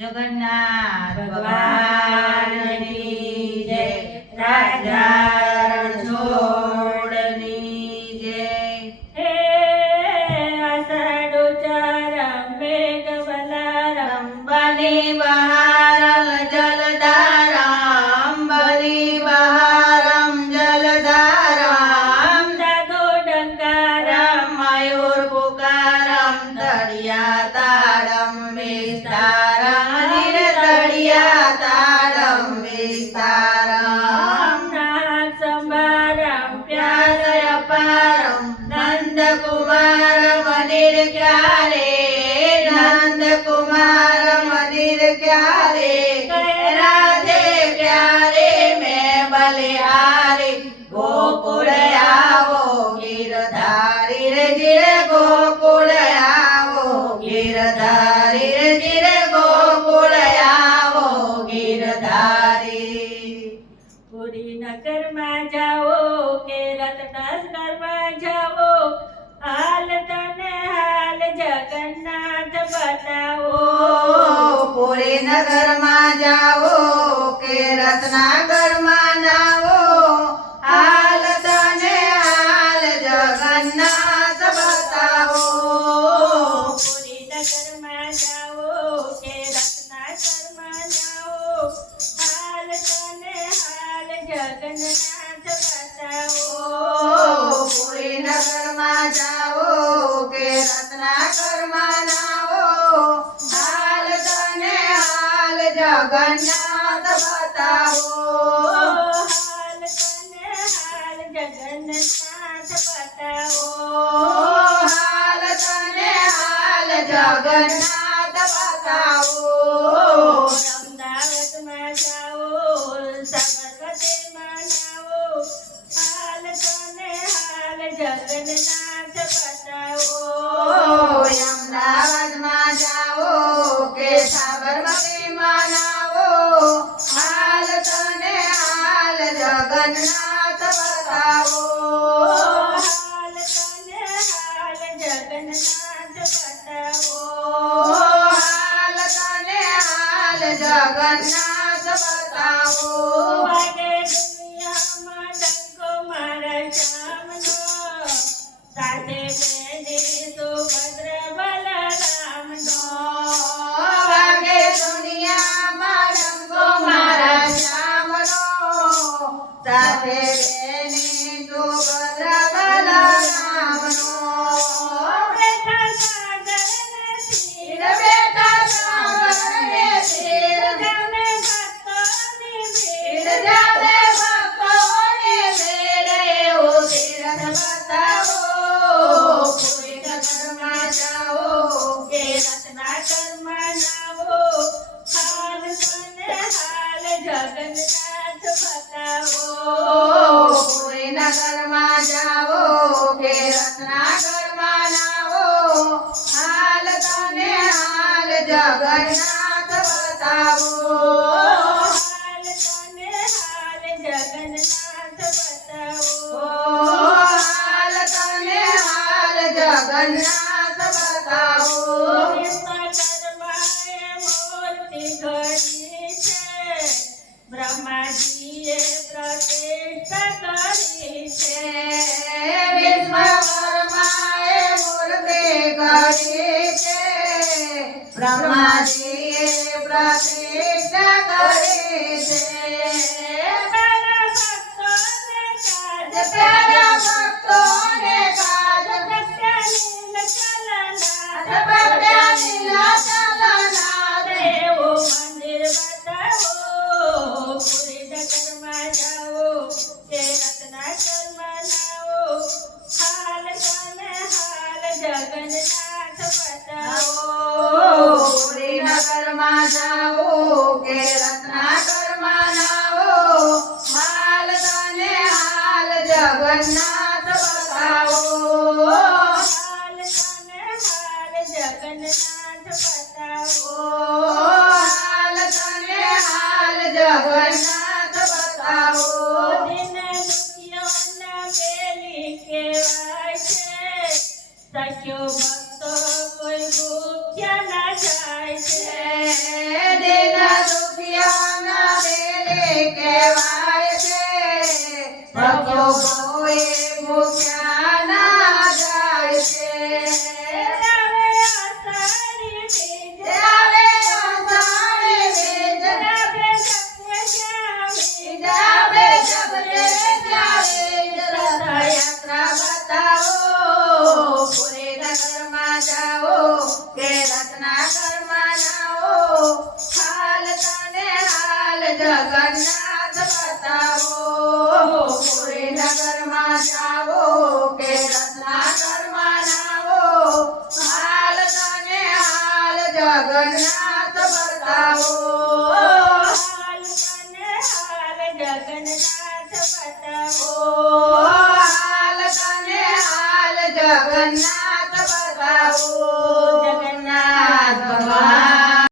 जगन्नाथ भगवान की जय। राजा रणछोड़नी जय। हे आषाढ़ो चारम मेघ बलारम बनी बहारम जलधाराम बनी बहारम जलधाराम दादो डंकारम मयूर पुकारम तड़िया तारम विस्तारम तड़िया तारम विस्तारम नाग संभारम प्यास अपारम नंद कुमार मंदिर क्यारे नंद कुमार मंदिर क्यारे राधे प्यारे में बलिहारी गोकुल आवो गिरधारी रे जिरे गोकुल आवो गिरधारी रे जिरे गोकुल आवो गिरधारी। पुरी नगर में जाओ के रत्नाकर में जाओ हाल तने हाल जगन्नाथ बताओ पूरे नगर में जाओ के रत्नाकर में जाओ हाल तने हाल जगन्नाथ बताओ। पुरी नगर में जाओ के रत्नाकर में जाओ हाल तने हाल जगन्नाथ बताओ पूरे नगर में जाओ के रत्नाकर में जाओ हाल तने हाल जगन्नाथ बताओ। हाल तने हाल जगन्नाथ बताओ हाल तने हाल जगन्नाथ बताओ। अमदावाद में जाओ साबरमती में जाओ हाल तने हाल जगन्नाथ बताओ अहमदाबाद में जाओ के साबरमती में जाओ हाल तने हाल जगन्नाथ बताओ। हाल तने हाल जगन्नाथ बताओ हाल तने हाल जगन्नाथ बताओ। वागे दुनिया में डंको मारा श्यामनो साथे बेनी सुभद्र बलरामनो वागे दुनिया में डंको मारा श्यामनो साथे बेनी सुभद्र बलरामनो। बेटा सागर ने तीर बेटा सागर ने तीर जाने भक्तों ने भीड़ जाने भक्तों ने मेरे ओ तीरथ बताओ। पूरे नगर में जाओ के रत्नाकर में जाओ हाल तने हाल जगन्नाथ बताओ पूरे नगर में जाओ के रत्नाकर में जाओ हाल तने हाल जगन्नाथ बताओ। हाल तने हाल जगन्नाथ बताओ हाल तने हाल जगन्नाथ बताओ। मूर्ति घड़ी छे ब्रह्माजीए प्रतिष्ठा करी छे विश्वकर्माए मूर्ति गढ़ी छे ब्रह्माजीए प्रतिष्ठा करी छे। प्यारा भक्तों ने काज प्यारा भक्तों ने काज भक्त्यानील चलना भक्त्यानील चलना देव मंदिर बताओ पूरी नगर में जाओ के रत्नाकर में जाओ हाल तने हाल जगन्नाथ बताओ पूरी नगर में जाओ के रत्नाकर में जाओ हाल तने हाल जगन्नाथ बताओ। हाल तने हाल जगन्नाथ बताओ हाल तने हाल जगन्नाथ बताओ। दिन दुखियों न बेली के वाचे सख्यो भक्तो कोई भूख દુખ્યાના જાય છે દેના દુખિયાના દેલે કહેવાય છે ભક્તો કોઈ ભૂખ્યા ના જાય છે આવે અષાઢી બીજ આવે અષાઢી બીજ આવે જપને શ્યામી જાવે જબરે જાવે રથયાત્રા બતાવો પૂરે નગરમાં જાઓ કે રત્નાકરમાં જાઓ હાલ તને હાલ જગન્નાથ બતાવો પૂરે નગરમાં જાઓ કે રત્નાકરમાં જાઓ હાલ તને હાલ જગન્નાથ બતાવો હાલ મને હાલ જગન્નાથ બતાવો હાલ તને હાલ જગન્નાથ બતાવો જગન્નાથ ભગવાન